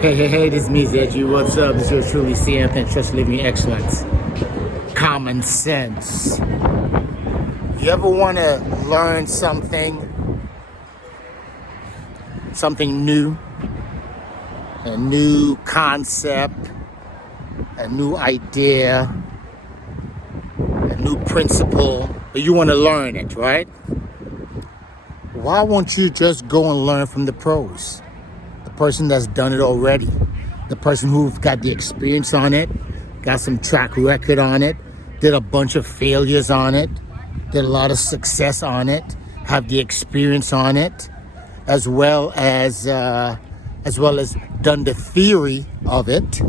Hey, this is me, Zedgy. What's up? This is yours truly, C. Anthony, Trust Living Excellence. Common sense. You ever want to learn something new, a new concept, a new idea, a new principle, but you want to learn it, right? Why won't you just go and learn from the pros? The person that's done it already, the person who's got the experience on it, got some track record on it, did a bunch of failures on it, did a lot of success on it, have the experience on it, as well as done the theory of it,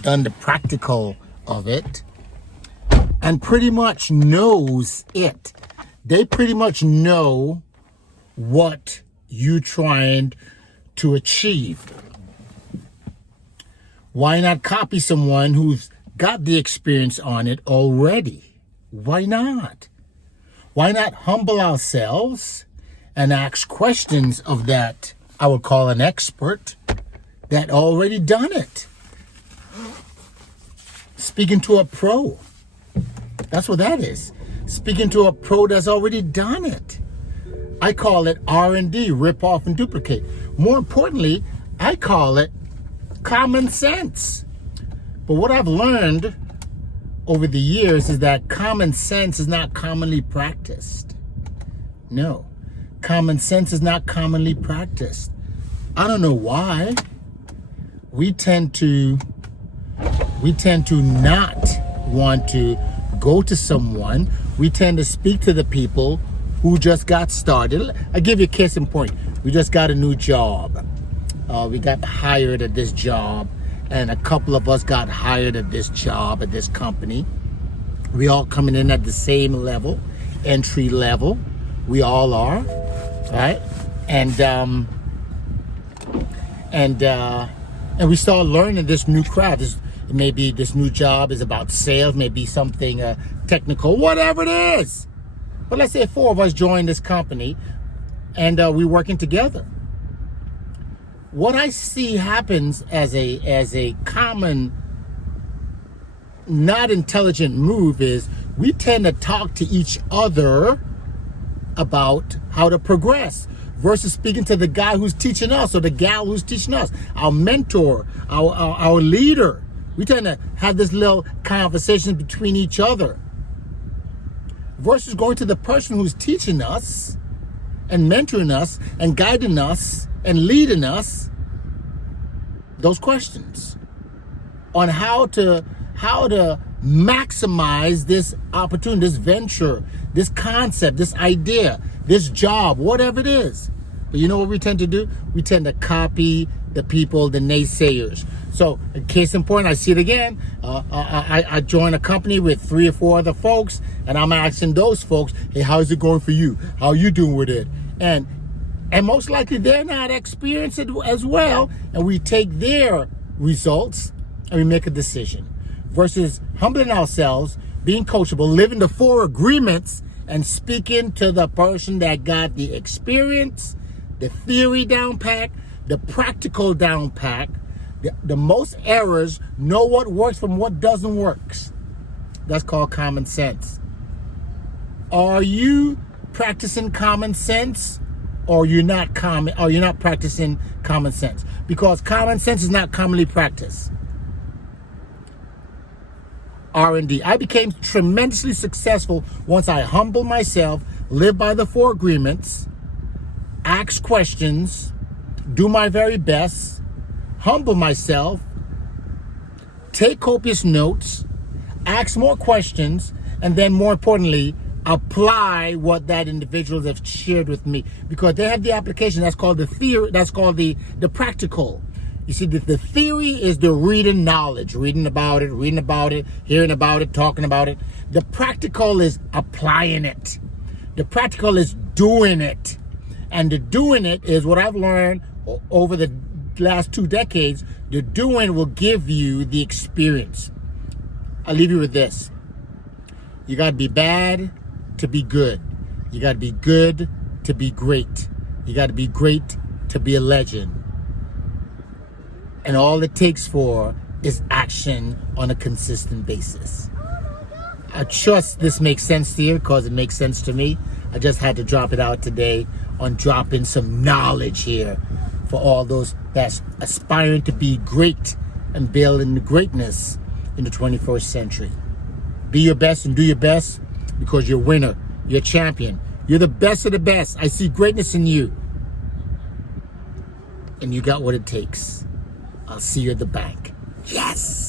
done the practical of it, and pretty much knows it. They pretty much know what you're trying to achieve. Why not copy someone who's got the experience on it already? Why not? Why not humble ourselves and ask questions of that, I would call an expert, that already done it? Speaking to a pro. That's what that is. Speaking to a pro that's already done it. I call it R&D, rip off and duplicate. More importantly, I call it common sense. But what I've learned over the years is that common sense is not commonly practiced. No, common sense is not commonly practiced. I don't know why. We tend to not want to go to someone. We tend to speak to the people who just got started. I give you a case in point. We just got a new job. We got hired at this job, and a couple of us got hired at this job, at this company. We all coming in at the same level, entry level. We all are, right? And we start learning this new craft. Maybe this new job is about sales, maybe something technical, whatever it is. But let's say 4 of us join this company and we're working together. What I see happens as a common, not intelligent move is we tend to talk to each other about how to progress versus speaking to the guy who's teaching us or the gal who's teaching us, our mentor, our leader. We tend to have this little conversation between each other versus going to the person who's teaching us and mentoring us and guiding us and leading us those questions on how to maximize this opportunity, this venture, this concept, this idea, this job, whatever it is. But you know what we tend to do? We tend to copy the people, the naysayers. So, case in point, I see it again. I join a company with 3 or 4 other folks, and I'm asking those folks, hey, how's it going for you? How are you doing with it? And most likely they're not experienced as well, and we take their results and we make a decision. Versus humbling ourselves, being coachable, living the 4 agreements, and speaking to the person that got the experience, the theory down pat, the practical down pat, the most errors, know what works from what doesn't work. That's called common sense. Are you practicing common sense, or you're not practicing common sense? Because common sense is not commonly practiced. R&D. I became tremendously successful once I humbled myself, lived by the 4 agreements, ask questions, do my very best, humble myself, take copious notes, ask more questions, and then more importantly, apply what that individual has shared with me, because they have the application. That's called the theory. That's called the practical. You see, the theory is the reading knowledge, reading about it, hearing about it, talking about it. The practical is applying it. The practical is doing it. And the doing it is what I've learned over the last 2 decades. The doing will give you the experience. I'll leave you with this. You got to be bad to be good. You got to be good to be great. You got to be great to be a legend. And all it takes for is action on a consistent basis. I trust this makes sense to you because it makes sense to me. I just had to drop it out today on dropping some knowledge here for all those that's aspiring to be great and building the greatness in the 21st century. Be your best and do your best because you're a winner. You're a champion. You're the best of the best. I see greatness in you. And you got what it takes. I'll see you at the bank. Yes!